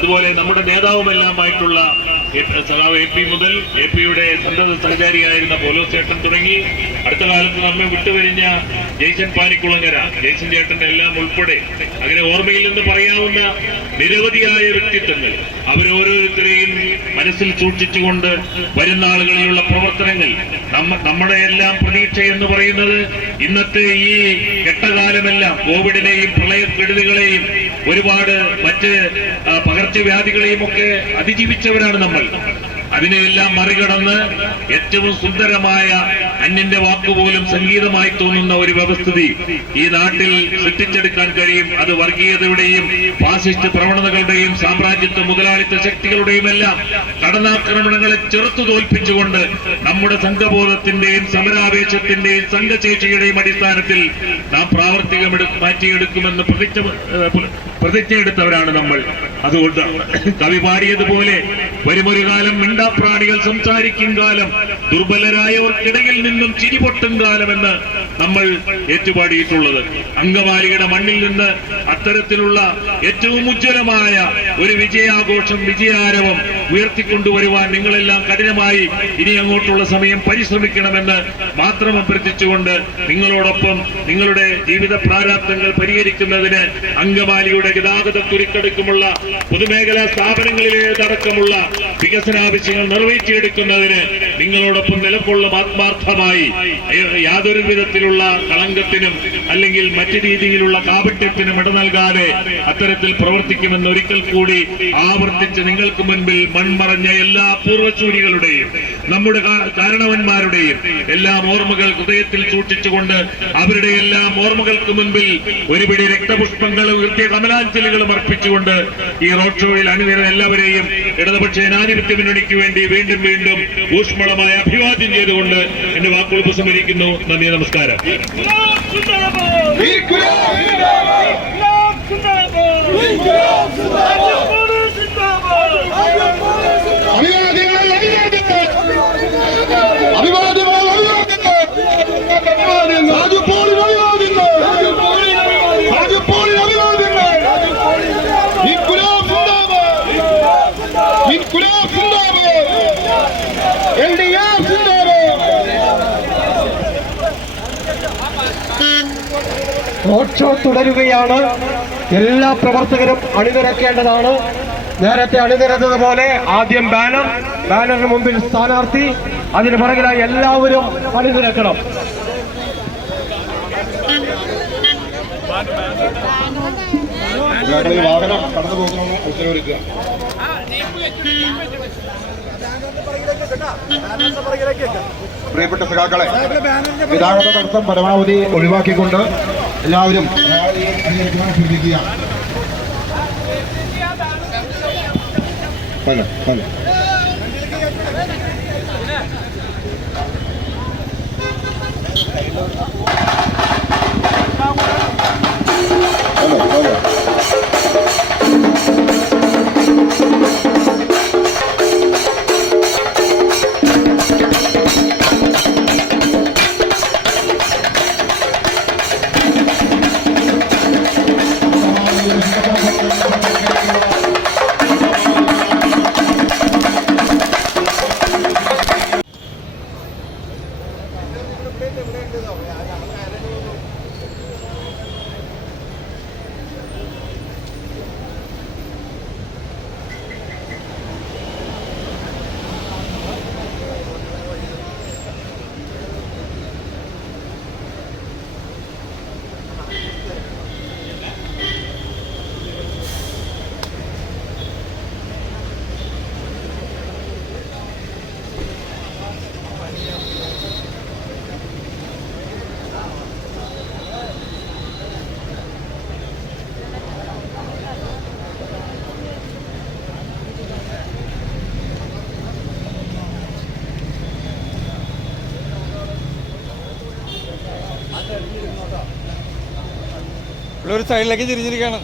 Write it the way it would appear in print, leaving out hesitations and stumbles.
അതുപോലെ നമ്മുടെ നേതാവുമെല്ലാമായിട്ടുള്ള സഖാവ് AP മുതൽ AP-യുടെ സന്തത സഹചാരിയായിരുന്ന പോലോസ് ചേട്ടൻ തുടങ്ങി അടുത്ത കാലത്ത് നമ്മെ വിട്ടുവരിഞ്ഞ ജയ്സൺ പാനിക്കുളങ്ങര, ജയ്സൺ ചേട്ടൻ എല്ലാം ഉൾപ്പെടെ അങ്ങനെ ഓർമ്മയിൽ നിന്ന് പറയാവുന്ന നിരവധിയായ വ്യക്തിത്വങ്ങൾ, അവരോരോരുത്തരെയും മനസ്സിൽ സൂക്ഷിച്ചുകൊണ്ട് വരുന്ന ആളുകളിലുള്ള പ്രവർത്തനങ്ങൾ നമ്മുടെ എല്ലാം പ്രതീക്ഷ എന്ന് പറയുന്നത് ഇന്നത്തെ ഈ കെട്ടകാലമെല്ലാം കോവിഡിനെയും പ്രളയക്കെടുതികളെയും ഒരുപാട് മറ്റ് പകർച്ചവ്യാധികളെയും ഒക്കെ അതിജീവിച്ചവരാണ് നമ്മൾ. അതിനെയെല്ലാം മറികടന്ന് ഏറ്റവും സുന്ദരമായ അന്യന്റെ വാക്കുപോലും സംഗീതമായി തോന്നുന്ന ഒരു വ്യവസ്ഥിതി ഈ നാട്ടിൽ സൃഷ്ടിച്ചെടുക്കാൻ കഴിയും. അത് വർഗീയതയുടെയും ഫാസിസ്റ്റ് പ്രവണതകളുടെയും സാമ്രാജ്യത്വ മുതലാളിത്ത ശക്തികളുടെയും എല്ലാം കടന്നാക്രമണങ്ങളെ ചെറുത്തു തോൽപ്പിച്ചുകൊണ്ട് നമ്മുടെ സംഘബോധത്തിന്റെയും സമരാവേശത്തിന്റെയും സംഘശേഷിയുടെയും അടിസ്ഥാനത്തിൽ നാം മാറ്റിയെടുക്കുമെന്ന് പ്രതിജ്ഞയെടുത്തവരാണ് നമ്മൾ. അതുകൊണ്ട് കവി പാടിയതുപോലെ വരുമൊരു കാലം മിണ്ടാപ്രാണികൾ സംസാരിക്കും കാലം, ദുർബലരായവർക്കിടയിൽ നിന്നും ചിരിപൊട്ടും കാലമെന്ന് നമ്മൾ ഏറ്റുപാടിയിട്ടുള്ളത്. അങ്കമാലിയുടെ മണ്ണിൽ നിന്ന് അത്തരത്തിലുള്ള ഏറ്റവും ഉജ്ജ്വലമായ ഒരു വിജയാഘോഷം, വിജയാരവം ഉയർത്തിക്കൊണ്ടുവരുവാൻ നിങ്ങളെല്ലാം കഠിനമായി ഇനി അങ്ങോട്ടുള്ള സമയം പരിശ്രമിക്കണമെന്ന് മാത്രം അഭ്യർത്ഥിച്ചുകൊണ്ട് നിങ്ങളോടൊപ്പം നിങ്ങളുടെ ജീവിത പ്രാരാബ്ദങ്ങൾ പരിഹരിക്കുന്നതിന് അങ്കമാലിയുടെ ഗതാഗതക്കുരുക്കടക്കമുള്ള പൊതുമേഖലാ സ്ഥാപനങ്ങളിലേതടക്കമുള്ള വികസനാവശ്യങ്ങൾ നിറവേറ്റിയെടുക്കുന്നതിന് നിങ്ങളോടൊപ്പം നിലകൊള്ളും ആത്മാർത്ഥമായി. യാതൊരു വിധത്തിലുള്ള കളങ്കത്തിനും അല്ലെങ്കിൽ മറ്റു രീതിയിലുള്ള കാപട്യത്തിനും ഇട നൽകാതെ അത്തരത്തിൽ പ്രവർത്തിക്കുമെന്ന് ഒരിക്കൽ കൂടി ആവർത്തിച്ച് നിങ്ങൾക്ക് മുൻപിൽ മൺമറഞ്ഞ എല്ലാ പൂർവ്വസൂരികളുടെയും നമ്മുടെ കാരണവന്മാരുടെയും എല്ലാം ഓർമ്മകൾ ഹൃദയത്തിൽ സൂക്ഷിച്ചുകൊണ്ട് അവരുടെ എല്ലാം ഓർമ്മകൾക്ക് മുൻപിൽ ഒരുപിടി രക്തപുഷ്പങ്ങളും ഉയർത്തിയ കമലാഞ്ജലികളും അർപ്പിച്ചുകൊണ്ട് ഈ റോഡ് ഷോയിൽ അണിനിര എല്ലാവരെയും ഇടതുപക്ഷ ജനാധിപത്യ മുന്നണിക്ക് വേണ്ടി വീണ്ടും വീണ്ടും ഊഷ്മളമായ അഭിവാദ്യം ചെയ്തുകൊണ്ട് എന്റെ വാക്കുകൾ ഉപസംഹരിക്കുന്നു. നന്ദി, നമസ്കാരം. റോഡ് ഷോ തുടരുകയാണ്. എല്ലാ പ്രവർത്തകരും അണിനിരക്കേണ്ടതാണ്. നേരത്തെ അണിനിരന്നതുപോലെ ആദ്യം ബാനറിന് മുമ്പിൽ സ്ഥാനാർത്ഥി, അതിന് പുറകിലായി എല്ലാവരും അണിനിരക്കണം. വാഹനം കടന്നു പോകുന്ന ഉത്തരവെടുക്കുക. പ്രിയപ്പെട്ട സഖാക്കളെ, ഗതാഗത തടസ്സം പരമാവധി ഒഴിവാക്കിക്കൊണ്ട് എല്ലാവരും ശ്രദ്ധിക്കുക. ഒരു സൈഡിലേക്ക് തിരിഞ്ഞിരിക്കുകയാണ്.